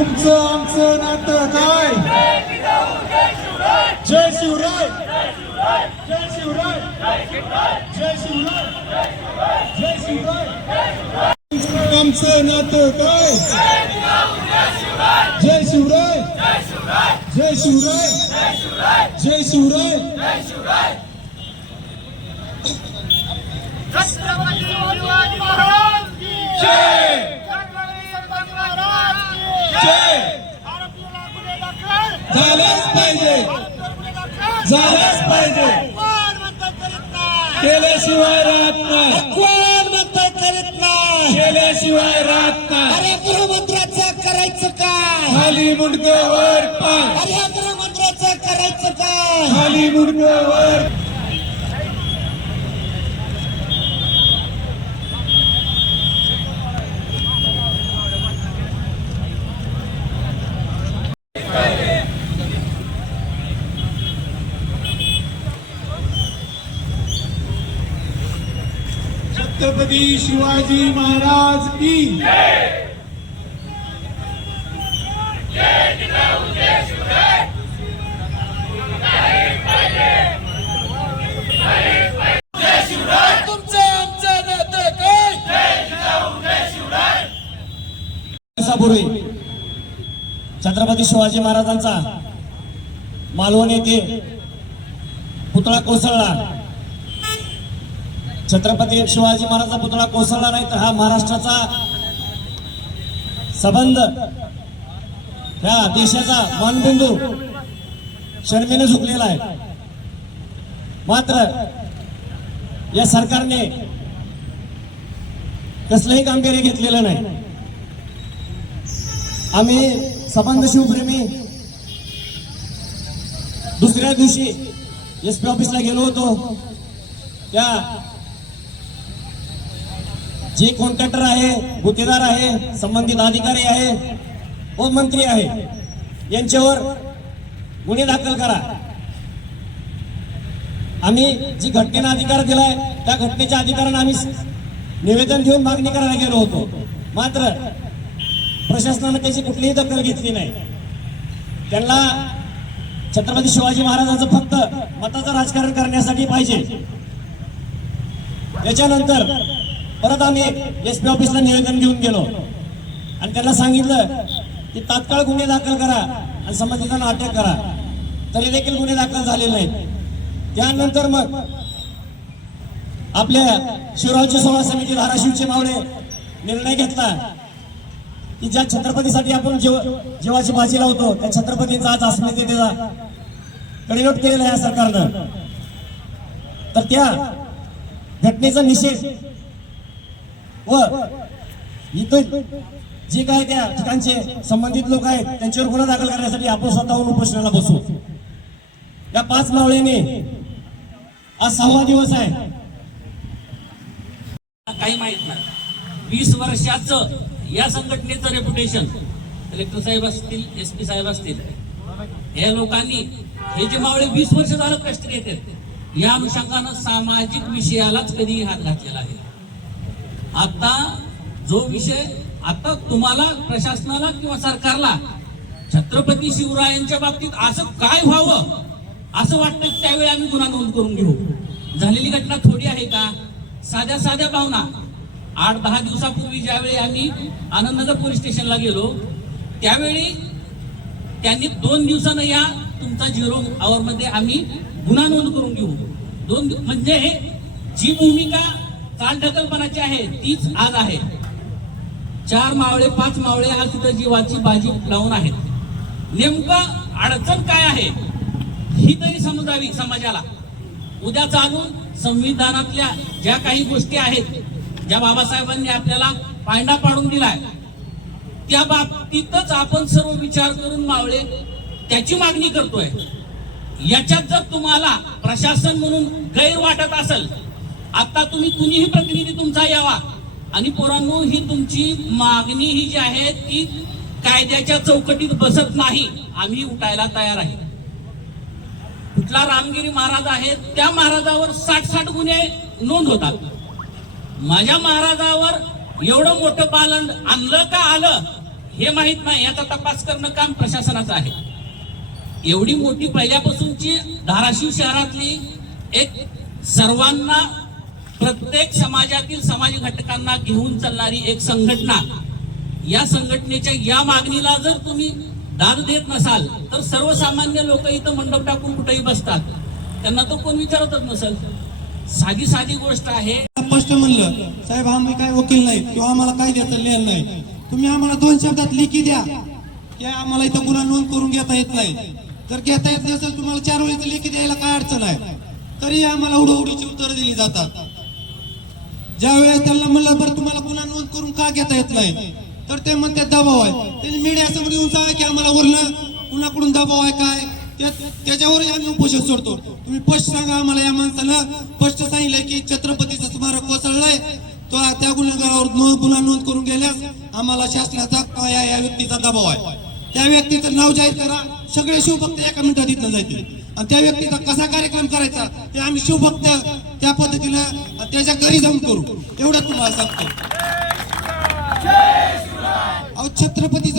तुमचं आमचं नातं काय? जय शिवराय. जय शिवराय. जय शिवराय. जय शिवराय. आमचं नातं काय? जय शिवराय. जय शिवराय. जय शिवराय. जय शिवराय शिवाजी महाराज की जय छत्रपती शिवाजी महाराज की जय भारतीय गुन्हे दाखल झालंच पाहिजे भारतीय गुन्हे दाखल झालंच पाहिजे. केल्याशिवाय राहत नाही. कोण करीत नाही केल्याशिवाय राहत नाही. अरे गृहमंत्र्याचं करायचं काय? खाली मुंडक वर पाय. अरे गृहमंत्र्याचं करायचं काय? खाली मुंडक वर छत्रपती शिवाजी महाराज की तुमचं आमचं नातं काय दिवसापूर्वी छत्रपती शिवाजी महाराजांचा मालवण येथे पुतळा कोसळला. छत्रपती शिवाजी महाराजचा पुतळा कोसळला नाही तर हा महाराष्ट्राचा संबंध ह्या देशाचा मानबिंदू शर्मेने झुकलेला आहे. मात्र या सरकारने कसलंही कामगिरी घेतलेलं नाही. आम्ही संबंध शिवप्रेमी दुसऱ्या दिवशी एस पी ऑफिसला गेलो होतो. त्या जे कॉन्ट्रॅक्टर आहे गुत्तेदार आहे संबंधित अधिकारी आहे व मंत्री आहे यांच्यावर गुन्हे दाखल करा. आम्ही जी घटनेनं अधिकार दिलाय त्या घटनेच्या अधिकारानं आम्ही निवेदन देऊन मागणी करायला गेलो होतो. मात्र प्रशासनानं त्याची कुठलीही दखल घेतली नाही. त्यांना छत्रपती शिवाजी महाराजांचं फक्त मताचं राजकारण करण्यासाठी पाहिजे. त्याच्यानंतर परत आम्ही एस पी ऑफिसला निवेदन घेऊन गेलो. आणि त्यांना सांगितलं की तात्काळ गुन्हे दाखल करा आणि संबंधितांना अटक करा. तरी देखील गुन्हे दाखल झालेले नाहीत. त्यानंतर मग आपल्या शिवरावची सोळा समिती धाराशिवचे मावळे निर्णय घेतला की ज्या छत्रपतीसाठी आपण जीव जीवाची बाजी लावतो त्या छत्रपतींचा आज अस्मितेचा कडेलोट केलेला आहे या सरकारनं. तर त्या घटनेचा निषेध व इथं जे काय त्या ठिकाणचे संबंधित लोक आहेत त्यांच्यावर गुन्हा दाखल करण्यासाठी आपण स्वतःहून उपोषणाला बसू. या पाच मावळ्याने आज सहावा दिवस आहे. काही माहीत नाही. वीस वर्षाचं या संघटनेचं रेप्युटेशन कलेक्टर साहेब असतील एस पी साहेब असतील या लोकांनी हे जे मावळे वीस वर्ष झालं कष्ट घेतात या अनुषंगानं सामाजिक विषयालाच कधी हात घातलेला आहे. आता जो विषय आता तुम्हाला प्रशासनाला किंवा सरकारला छत्रपती शिवरायांच्या बाबतीत असं काय व्हावं असं वाटतं त्यावेळी आम्ही गुन्हा नोंद करून घेऊ. झालेली घटना थोडी आहे का? साध्या साध्या भावना. आठ दहा दिवसापूर्वी ज्यावेळी आम्ही आनंदनगर पोलीस स्टेशनला गेलो त्यावेळी त्यांनी दोन दिवसानं या तुमचा झिरो आवरमध्ये आम्ही गुन्हा नोंद करून घेऊ. दोन दिव- म्हणजे जी भूमिका चालढकलपणाची आहे तीच आज आहे. चार मावळे पाच मावळे आज तिथं जीवाची बाजी लावून आहेत. नेमकं अडचण काय आहे ही तरी समजावी समाजाला. उद्या चालून संविधानातल्या ज्या काही गोष्टी आहेत ज्या बाबासाहेबांनी आपल्याला पायंडा पाडून दिलाय त्या बाबतीतच आपण सर्व विचार करून मावळे त्याची मागणी करतोय. याच्यात जर तुम्हाला प्रशासन म्हणून गैर वाटत असेल आता तुम्ही कुणीही प्रतिनिधी तुमचा यावा. आणि पोरांनो ही तुमची मागणी ही जी आहे ती कायद्याच्या चौकटीत बसत नाही. आम्ही उठायला तयार आहे. कुठला रामगिरी महाराज आहे त्या महाराजावर साठ साठ गुन्हे नोंद होतात. माझ्या महाराजावर एवढं मोठं पालन आणलं का आलं हे माहीत नाही. याचा तपास करणं काम प्रशासनाचं आहे. एवढी मोठी पहिल्यापासूनची धाराशिव शहरातली एक सर्वांना प्रत्येक समाजातील समाज घटकांना घेऊन चालणारी एक संघटना. या संघटनेच्या या मागणीला जर तुम्ही दाद देत नसाल तर सर्वसामान्य लोक इथं मंडप टाकून कुठेही बसतात. त्यांना तो कोण विचारतच नसेल. साधी साधी गोष्ट आहे. स्पष्ट म्हणलं. साहेब आम्ही काय वकील नाही किंवा आम्हाला काय देता लिहायला नाही. तुम्ही आम्हाला दोन शब्दात लिखी द्या. की आम्हाला इथं गुन्हा नोंद करून घेता येत नाही. जर घेता येत नसेल तुम्हाला चार वेळेचं लेखी द्यायला काय अडचण आहे? तरी आम्हाला उडवडीची उत्तरं दिली जातात. ज्या वेळेस त्यांना म्हणलं बरं तुम्हाला गुन्हा नोंद करून का घेता येत नाही? तर ते म्हणते दबाव आहे. त्यांनी मीडिया समोर येऊन सांगा की आम्हाला उरलं कुणाकडून दबाव आहे काय? त्याच्यावर त्याच्यावरही आम्ही उपोषण सोडतो. तुम्ही स्पष्ट सांगा आम्हाला या माणसाला. स्पष्ट सांगितलंय की छत्रपतीचं स्मारक कोसळलंय. तो त्या गुन्हेगारावर गुन्हा नोंद करून गेल्यास आम्हाला शासनाचा या या व्यक्तीचा दबाव आहे. त्या व्यक्तीचं नाव जाहीर करा. सगळे शिवभक्त एका मिनिटात इथं जायचे आणि त्या व्यक्तीचा कसा कार्यक्रम करायचा ते आम्ही शिवभक्त त्या पद्धतीनं त्याच्या घरी जाऊन करू. एवढं तुम्हाला सांगतो. अहो छत्रपतीचं